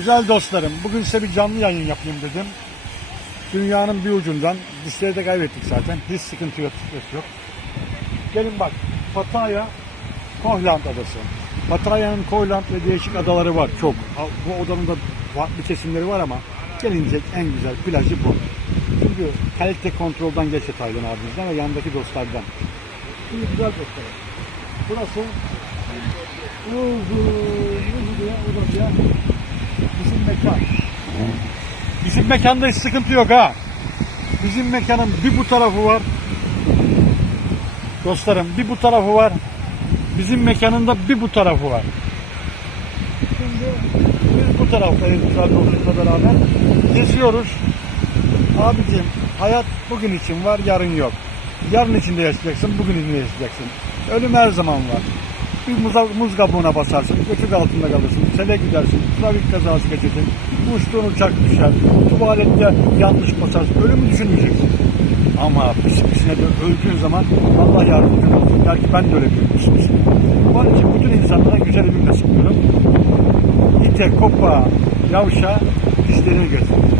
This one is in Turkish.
Güzel dostlarım, bugün size bir canlı yayın yapayım dedim. Dünyanın bir ucundan, dişleri de kaybettik zaten. Hiç sıkıntı yok, yok. Gelin bak, Pattaya, Kohland adası. Pattaya'nın Kohland ve değişik adaları var çok. Bu odanın da farklı kesimleri var ama gelinecek en güzel plajı bu. Çünkü kalite kontrolden geçti Taylan abimizden ve yandaki dostlardan. Şimdi güzel dostlarım. Burası uzun, uzun ya, uzun. Bizim mekan. Bizim mekanda hiç sıkıntı yok ha. Bizim mekanın bir bu tarafı var. Dostlarım bir bu tarafı var. Bizim mekanın da bir bu tarafı var. Şimdi biz bu taraftayız dostlukla beraber. Geziyoruz. Abicim hayat bugün için var yarın yok. Yarın içinde yaşayacaksın, bugün içinde yaşayacaksın. Ölüm her zaman var. Bir muz, muz kabuğuna basarsın, götük altında kalırsın, sele gidersin, trafik kazası geçirdin, uçtuğun uçak düşer, tuvalette yanlış basarsın, ölümü düşünmeyeceksin. Ama psikolojisine de öldüğün zaman Allah yardımcın olsun. Belki ben de öyle bir psikolojisine. Onun için bütün insanlara güzel bir nasip diyorum. İte, kopa, yavşa, dişlerini göster.